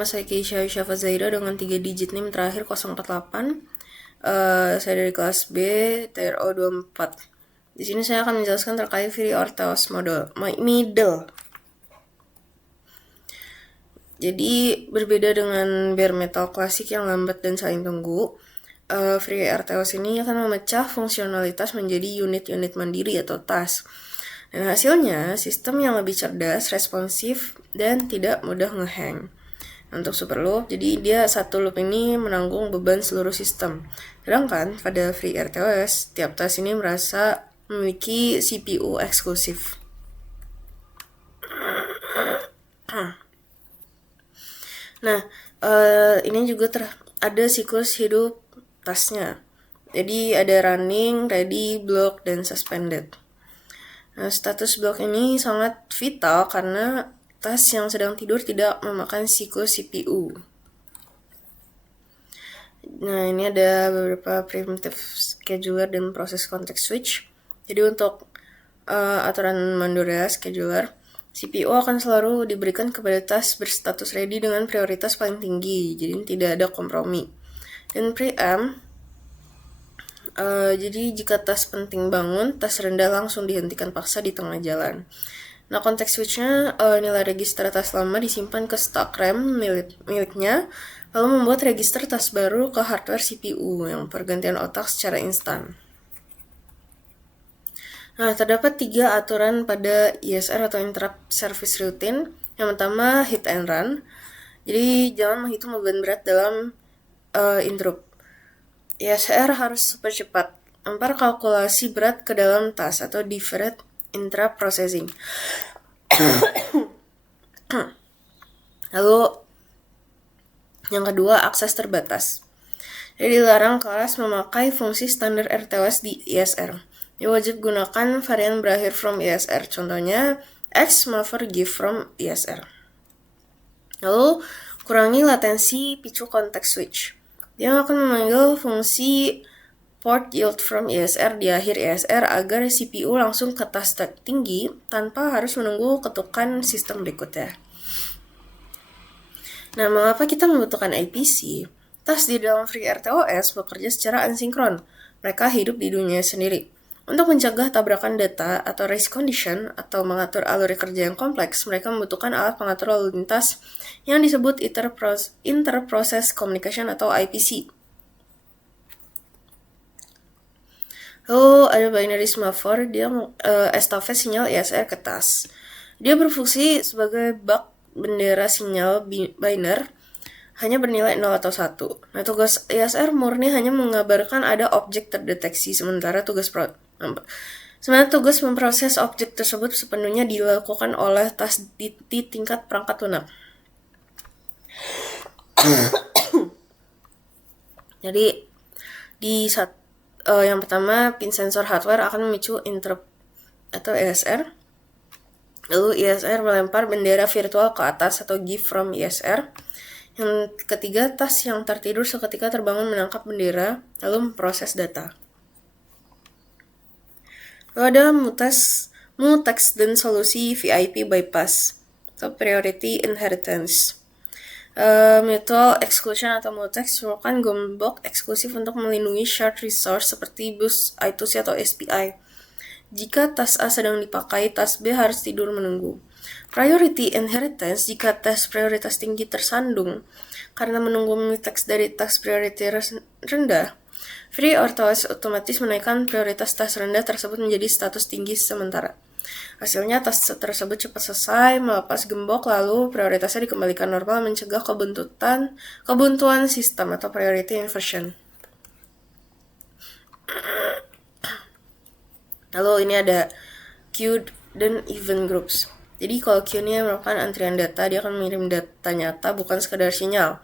nama saya Keisha Syafa Zaira dengan 3 digit NIM terakhir 048. Saya dari kelas B, TRO 24. Di sini saya akan menjelaskan terkait Free Orthows middle. Jadi berbeda dengan bare metal klasik yang lambat dan saling tunggu, Free RTOS ini akan memecah fungsionalitas menjadi unit-unit mandiri atau task. Dan hasilnya, sistem yang lebih cerdas, responsif, dan tidak mudah ngehang. Untuk super loop, jadi dia satu loop ini menanggung beban seluruh sistem. Sedangkan pada Free RTOS, tiap task ini merasa memiliki CPU eksklusif. Nah, ini juga ada siklus hidup tasknya. Jadi ada running, ready, block, dan suspended. Nah, status block ini sangat vital karena task yang sedang tidur tidak memakan siklus CPU. Nah, ini ada beberapa primitive scheduler dan proses context switch. Jadi untuk aturan Mandora scheduler, CPU akan selalu diberikan kepada task berstatus ready dengan prioritas paling tinggi, jadi tidak ada kompromi. Dan preamp, jadi jika task penting bangun, task rendah langsung dihentikan paksa di tengah jalan. Nah, konteks switch-nya, nilai register task lama disimpan ke stack RAM miliknya, lalu membuat register task baru ke hardware CPU yang pergantian otak secara instan. Nah, terdapat 3 aturan pada ISR atau Interrupt Service Routine. Yang pertama, hit and run. Jadi, jangan menghitung beban berat dalam interrupt. ISR harus super cepat. Lempar kalkulasi berat ke dalam task atau deferred interrupt processing. Lalu, yang kedua, akses terbatas. Jadi, dilarang kelas memakai fungsi standar RTOS di ISR. Dia wajib gunakan varian berakhir from ISR. Contohnya, X malver give from ISR. Lalu, kurangi latensi picu context switch. Dia akan memanggil fungsi port yield from ISR di akhir ISR agar CPU langsung ke task tinggi tanpa harus menunggu ketukan sistem berikutnya. Nah, mengapa kita membutuhkan IPC? Task di dalam Free RTOS bekerja secara asinkron. Mereka hidup di dunia sendiri. Untuk mencegah tabrakan data atau race condition atau mengatur alur kerja yang kompleks, mereka membutuhkan alat pengatur lalu lintas yang disebut Inter-Process Communication atau IPC. Lalu ada binary semaphore, dia estafet sinyal ISR ke task. Dia berfungsi sebagai bak bendera sinyal biner hanya bernilai 0 atau 1. Nah, tugas ISR murni hanya mengabarkan ada objek terdeteksi, sementara tugas memproses objek tersebut sepenuhnya dilakukan oleh task di tingkat perangkat lunak. Jadi, yang pertama, pin sensor hardware akan memicu interrupt atau ISR. Lalu ISR melempar bendera virtual ke atas atau give from ISR. Yang ketiga, task yang tertidur seketika terbangun menangkap bendera, lalu memproses data. Lalu ada mutex dan solusi VIP bypass atau priority inheritance. Mutual exclusion atau mutex merupakan gembok eksklusif untuk melindungi shared resource seperti bus I2C atau SPI. Jika task A sedang dipakai, task B harus tidur menunggu. Priority inheritance jika task prioritas tinggi tersandung karena menunggu mutex dari task prioritas rendah. Free RTOS otomatis menaikkan prioritas task rendah tersebut menjadi status tinggi sementara. Hasilnya task tersebut cepat selesai, melepas gembok, lalu prioritasnya dikembalikan normal, mencegah kebuntuan sistem atau priority inversion. Lalu ini ada queued dan event groups. Jadi kalau queue ini merupakan antrian data, dia akan mengirim data nyata bukan sekedar sinyal.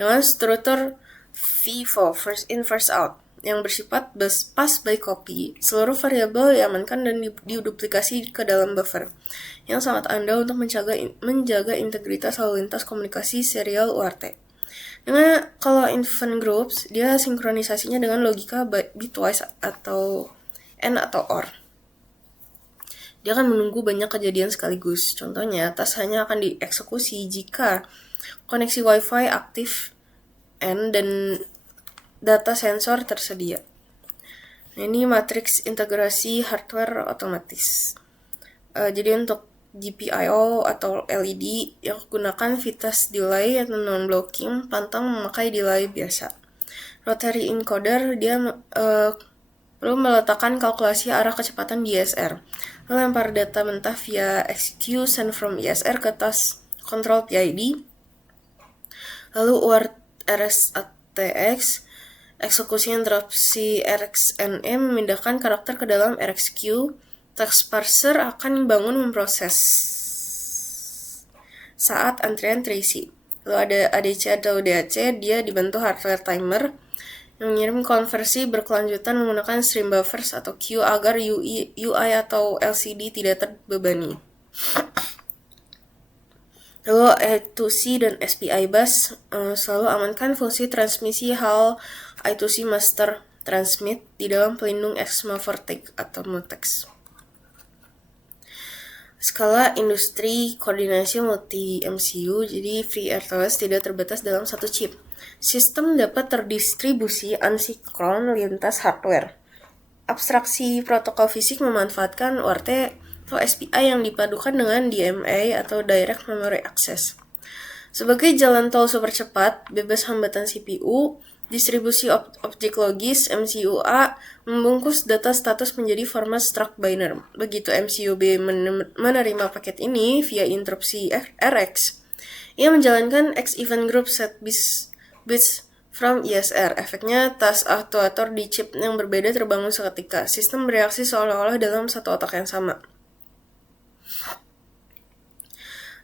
Dengan struktur FIFO, first in first out, yang bersifat pass by copy, seluruh variabel diamankan dan diduplikasi ke dalam buffer, yang sangat andal untuk menjaga integritas lalu lintas komunikasi serial UART. Dengan kalau event groups, dia sinkronisasinya dengan logika bitwise atau AND atau OR. Dia akan menunggu banyak kejadian sekaligus. Contohnya, task hanya akan dieksekusi jika koneksi WiFi aktif N, dan data sensor tersedia. Nah, ini matriks integrasi hardware otomatis. Jadi untuk GPIO atau LED yang gunakan Vitas delay atau non-blocking, pantang memakai delay biasa. Rotary encoder, dia perlu meletakkan kalkulasi arah kecepatan di ISR, lalu lempar data mentah via XQ send from ISR ke tas kontrol PID, lalu UART RSATX, eksekusi interupsi RxNE memindahkan karakter ke dalam RxQ. Text parser akan bangun memproses saat antrian terisi. Lalu ada ADC atau DAC, dia dibantu hardware timer yang mengirim konversi berkelanjutan menggunakan stream buffers atau Q agar UI atau LCD tidak terbebani. Lalu I2C dan SPI bus, selalu amankan fungsi transmisi HAL I2C master transmit di dalam pelindung XMA Vertex atau Mutex. Skala industri koordinasi multi MCU, jadi FreeRTOS tidak terbatas dalam satu chip. Sistem dapat terdistribusi asinkron lintas hardware. Abstraksi protokol fisik memanfaatkan UART atau SPI yang dipadukan dengan DMA atau Direct Memory Access. Sebagai jalan tol super cepat, bebas hambatan CPU, distribusi objek logis MCU-A membungkus data status menjadi format struct binary. Begitu MCU-B menerima paket ini via interupsi RX, ia menjalankan X event group set bits from ISR. Efeknya, tas aktuator di chip yang berbeda terbangun seketika. Sistem bereaksi seolah-olah dalam satu otak yang sama.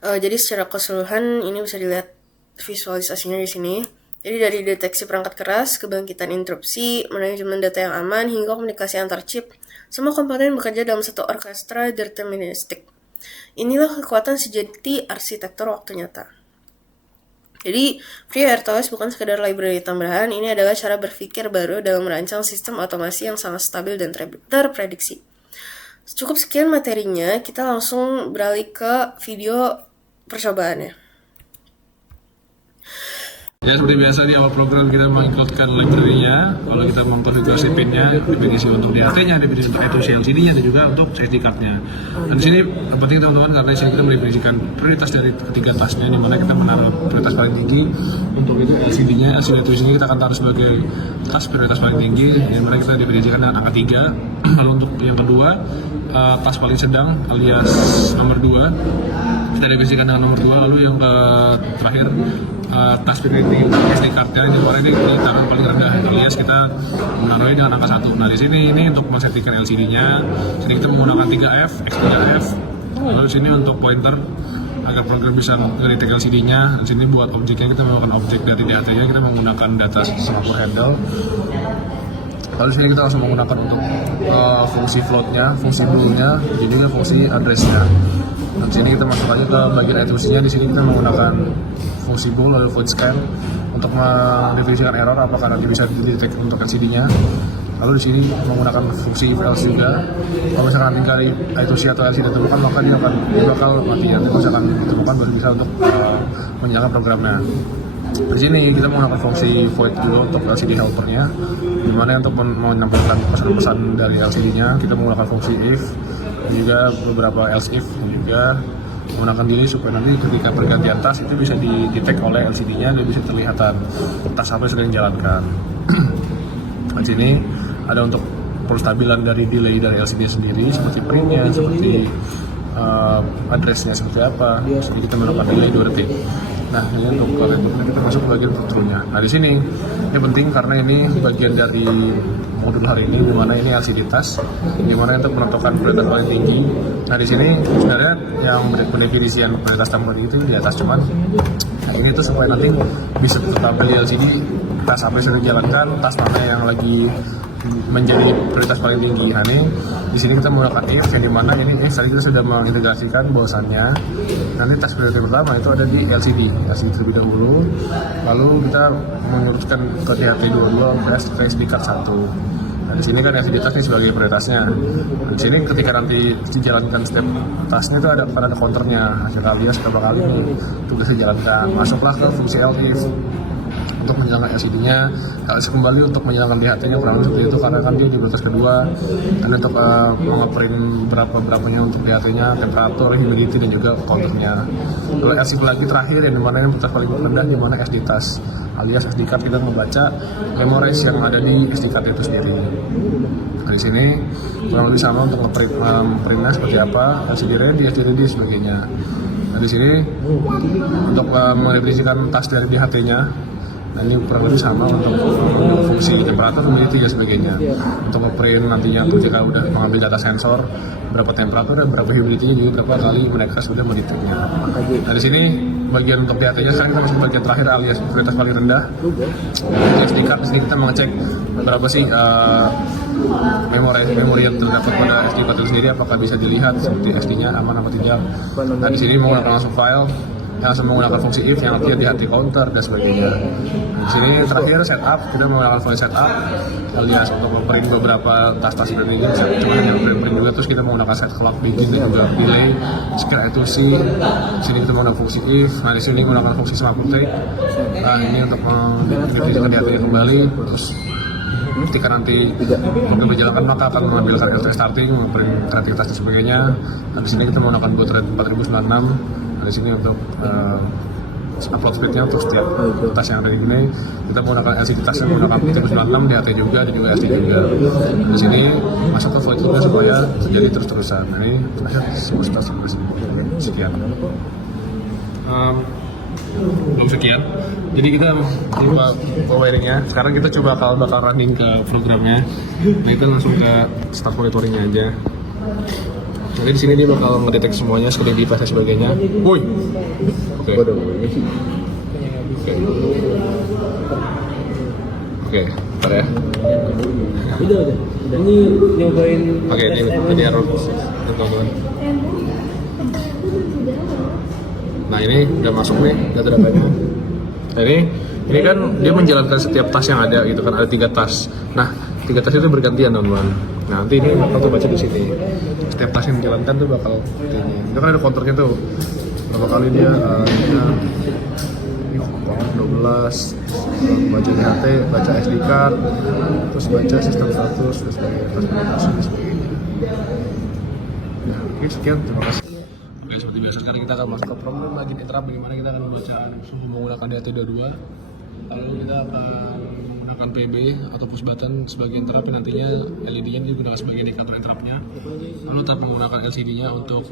Jadi secara keseluruhan ini bisa dilihat visualisasinya di sini. Jadi dari deteksi perangkat keras, kebangkitan interupsi, manajemen data yang aman, hingga komunikasi antar chip, semua komponen bekerja dalam satu orkestra deterministik. Inilah kekuatan sejati arsitektur waktu nyata. Jadi, FreeRTOS bukan sekedar library tambahan, ini adalah cara berpikir baru dalam merancang sistem otomasi yang sangat stabil dan terprediksi. Cukup sekian materinya, kita langsung beralih ke video percobaannya. Ya, seperti biasa di awal program kita mengincludekan library-nya, lalu kita memkonfigurasi pin-nya, definisi untuk DHT-nya, definisi untuk I2C LCD-nya, dan juga untuk SD card-nya. Dan di sini penting teman-teman, karena di sini kita mendefinisikan prioritas dari ketiga tasnya, di mana kita menaruh prioritas paling tinggi. Untuk itu LCD-nya, LCD di sini kita akan taruh sebagai tas prioritas paling tinggi, yang mana kita definisikan dengan angka 3. Lalu untuk yang kedua, tas paling sedang alias nomor 2, kita definisikan dengan nomor 2. Lalu yang terakhir, tas priority SD card-nya, di luar ini ditaruh paling rendah alias kita menaruhnya dengan angka 1. Nah di sini ini untuk mensettingkan LCD-nya, sini kita menggunakan 3F, X3F. Lalu di sini untuk pointer agar program bisa nge-detect LCD-nya. Di sini buat objeknya kita menggunakan objek dari DAT-nya, kita menggunakan data Singapore handle. Lalu di sini kita langsung menggunakan untuk fungsi float-nya, fungsi bool-nya, jadi fungsi address-nya. Nah, di sini kita masuk aja ke bagian I2C-nya. Di sini kita menggunakan fungsi bool lalu void scan untuk mendefinisikan error apakah nanti bisa didetek untuk LCD-nya. Lalu di sini menggunakan fungsi if else juga. Kalau misalkan tinggal I2C atau LCD ditemukan, maka dia bakal mati ya. Kalau misalkan ditemukan baru bisa untuk menyalakan programnya. Di sini kita menggunakan fungsi void juga untuk LCD helper-nya, dimana untuk menyampaikan pesan-pesan dari LCD-nya kita menggunakan fungsi if, dan juga beberapa else if, dan juga menggunakan diri supaya nanti ketika pergantian tas itu bisa di-detect oleh LCD-nya dan bisa terlihatan tas apa yang sedang dijalankan. Di sini ada untuk perstabilan dari delay dari LCD sendiri, seperti print-nya, seperti address-nya seperti apa. Jadi kita melakukan delay 2 detik. Nah, ini untuk laptopnya kita masuk ke bagian control-nya. Nah, di sini ini penting karena ini bagian dari modul hari ini, di mana ini LCD tas, di mana untuk menentukan prioritas paling tinggi. Nah, di sini sebenarnya yang mendefinisikan prioritas temporer itu di atas, cuman nah ini tuh supaya nanti bisa tetap di LCD tas apa yang sudah dijalankan, tas mana yang lagi menjadi prioritas paling tinggi. Nah, ini di sini kita menggunakan if, yang dimana ini tadi kita sudah mengintegrasikan bahwasannya nanti tas prioritas pertama itu ada di LCD terlebih dahulu, lalu kita mengurutkan ke DHT 22 ke SD card 1. Nah, di sini kan LCD touch ini sebagai prioritasnya. Nah, di sini ketika nanti dijalankan step tasnya itu ada counternya. Hasil alias berapa kali tugas dijalankan. Masuklah ke fungsi LIF untuk menjalankan LCD-nya, LC kembali untuk menjalankan DHT-nya kurang lebih seperti itu karena kan dia di prioritas kedua. Dan untuk mengeprint berapanya untuk DHT-nya, temperatur, humidity dan juga counternya. Lalu LCD lagi terakhir yang dimana yang prioritas paling rendah di mana SD touch alias SD card kita membaca memorize yang ada di SD card itu sendiri. Nah, di sini kurang lebih sama untuk printnya seperti apa, LCD ready, SD ready sebagainya. Nah, di sini untuk mendefinisikan tas dari DHT-nya. Nah, ini kurang lebih sama untuk fungsi temperatur, humidity dan sebagainya. Untuk ngeprint nantinya untuk jika udah mengambil data sensor berapa temperatur dan berapa humidity-nya juga berapa kali mereka sudah mendeteknya. Nah, di sini bagian untuk DHT-nya sekarang kita masuk ke bagian terakhir alias prioritas paling rendah. Di SD card sini kita mengecek berapa sih memori yang terdapat pada SD card itu sendiri, apakah bisa dilihat seperti SD-nya aman apa tidak. Nah, di sini menggunakan langsung file yang langsung menggunakan fungsi if yang artinya DHT counter dan sebagainya. Di sini terakhir setup, kita menggunakan file setup alias untuk memprint beberapa tas-tas dan ini cuma hanya print juga, terus kita menggunakan set clock begin dan juga delay scale itu sih. Di sini kita menggunakan fungsi if. Nah, di sini menggunakan fungsi smart take. Nah, ini untuk mendefinisikan DHT-nya kembali. Terus ketika nanti program berjalan maka akan mengambilkan LT starting, memprint kreativitas dan sebagainya. Nah, di sini kita menggunakan baud rate 4096. Nah, di sini untuk upload speednya untuk setiap tas yang ada di sini kita menggunakan LCD tasnya menggunakan 396, DHT juga dan juga SD juga. Di sini masuk ke void juga supaya terjadi terus-terusan. Nah, ini terakhir semua tas sekian. Belum sekian. Jadi kita coba wiringnya. Sekarang kita coba bakal running ke programnya. Nah, kita langsung ke start monitoringnya aja. Jadi di sini dia bakal ngedetek semuanya, screen device dan sebagainya. Woi. Oke. Oke, bentar ya. Udah. Ini nyobain. Oke, ini error. Teman-teman. Nah, ini udah masuk nih data-datanya. Nah, ini kan dia menjalankan setiap tas yang ada gitu kan, ada 3 tas. Nah, 3 tas itu bergantian teman-teman. Nah, nanti ini bakal terbaca di sini. Setiap tas yang dijalankan tuh bakal seperti ini. Itu kan ada counternya tuh. Berapa kali dia ini 12 baca DHT, baca SD card, terus baca sistem status, terus sebagainya. Nah, oke, sekian, terima kasih. Oke, seperti biasa sekarang kita akan masuk ke program lagi interrupt, bagaimana kita akan membaca suhu menggunakan DHT22. Lalu kita akan menggunakan PB atau push button sebagai interrupt, nantinya LED-nya digunakan sebagai indikator interrupt-nya. Lalu tetap menggunakan LCD-nya untuk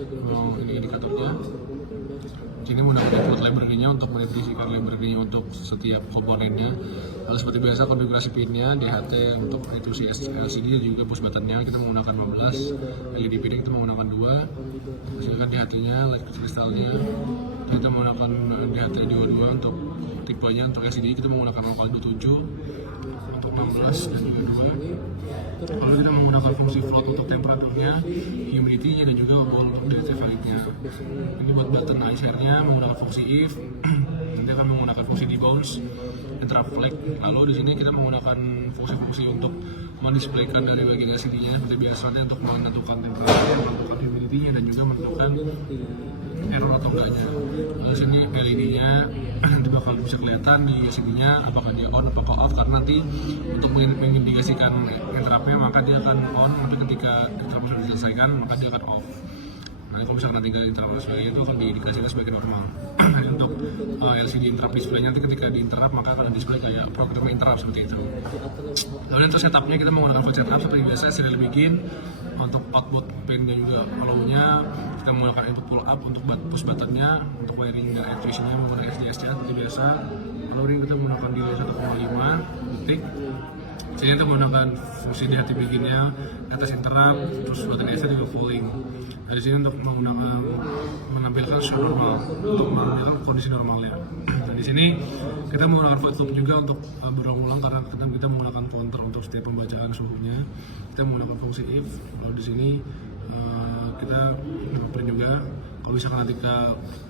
ini indikatornya. Sini menggunakan input library-nya untuk mendefinisikan library-nya untuk setiap komponennya. Lalu seperti biasa konfigurasi pin-nya, DHT untuk itu si LCD dan juga push button-nya kita menggunakan 15, LED pin kita menggunakan 2, hasilkan DHT-nya, light kristalnya. Kita menggunakan DHT 22 untuk tipenya, untuk LCD kita menggunakan 0x27, untuk 16 dan juga 2. Lalu kita menggunakan fungsi float untuk temperaturnya, humidity-nya dan juga wall untuk DHT value-nya. Ini buat button ICR-nya menggunakan fungsi if, nanti akan menggunakan fungsi debounce, interrupt flag. Lalu di sini kita menggunakan fungsi-fungsi untuk mendisplaykan dari bagian LCD-nya seperti biasanya untuk menentukan temperatur, menentukan humidity-nya dan juga menentukan error atau enggaknya. Lalu sini LED-nya nanti bakal bisa kelihatan di LCD-nya apakah dia on apakah off, karena nanti untuk mengindikasikan interrupt-nya maka dia akan on, tapi ketika interrupt sudah diselesaikan maka dia akan off. Nah, kalau misalkan nanti interrupt sebagainya itu akan diindikasikan sebagai normal. Untuk LCD interrupt display nanti ketika di interrupt maka akan display kayak program interrupt seperti itu. Lalu untuk setupnya kita menggunakan full setup seperti biasa, serial begin. Untuk output pin-nya juga follow-nya kita menggunakan input pull up, untuk push button-nya, untuk wiring dan actuation-nya menggunakan SDS-nya seperti biasa. Lalu ini kita menggunakan delay 1,5 detik. Sini kita menggunakan fungsi DHT begin-nya, atas interrupt, terus button ESC juga falling. Nah, di sini untuk menampilkan show normal, untuk menampilkan kondisi normalnya. Dan di sini kita menggunakan void loop juga untuk berulang-ulang karena kita menggunakan counter untuk setiap pembacaan suhunya. Kita menggunakan fungsi if. Lalu di sini kita print juga. Kalau misalkan nanti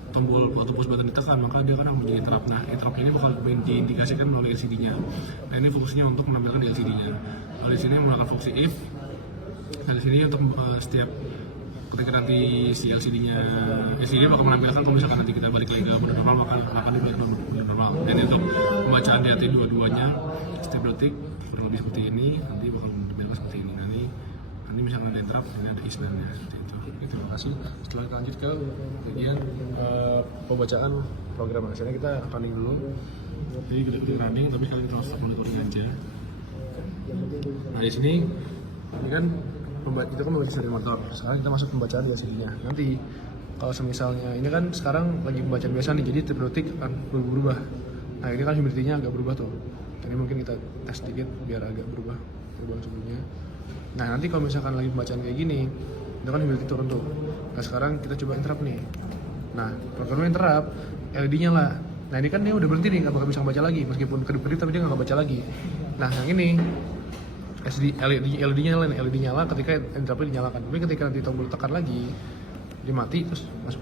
tombol atau push button ditekan, maka dia kan akan menjadi interrupt. Nah, interrupt ini bakal diindikasikan melalui LCD-nya. Nah, ini fungsinya untuk menampilkan di LCD-nya. Lalu di sini menggunakan fungsi if. Nah, di sini untuk setiap ketika nanti si LCD bakal menampilkan kalau misalkan nanti kita balik lagi ke mode normal, maka dibalik ke mode normal. Dan untuk pembacaan DAT dua-duanya setiap detik kurang lebih seperti ini, nanti bakal menampilkan seperti ini. Nanti misalkan ada interrupt, ini ada isnanya seperti itu. Terima kasih. Setelah kita lanjut ke bagian pembacaan program. Sekarang kita running dulu. Jadi kita running, tapi sekarang kita stop monitoring aja. Nah, di sini ini kan kita kan membaca dari motor. Sekarang kita masuk pembacaan di LCD-nya. Nanti kalau misalnya ini kan sekarang lagi pembacaan biasa nih, jadi tiap detik akan berubah. Nah, ini kan humidity-nya agak berubah tuh. Ini mungkin kita tes sedikit biar agak berubah perubahan sebelumnya. Nah, nanti kalau misalkan lagi pembacaan kayak gini, itu kan humidity turun tuh. Nah, sekarang kita coba interrupt nih. Nah, programnya interrupt, LED nyala. Nah, ini kan dia udah berhenti nih, nggak bakal bisa baca lagi. Meskipun kedip-kedip tapi dia nggak baca lagi. Nah, yang ini LED nyala ketika interruptnya dinyalakan. Tapi ketika nanti tombol tekan lagi, dia mati terus masuk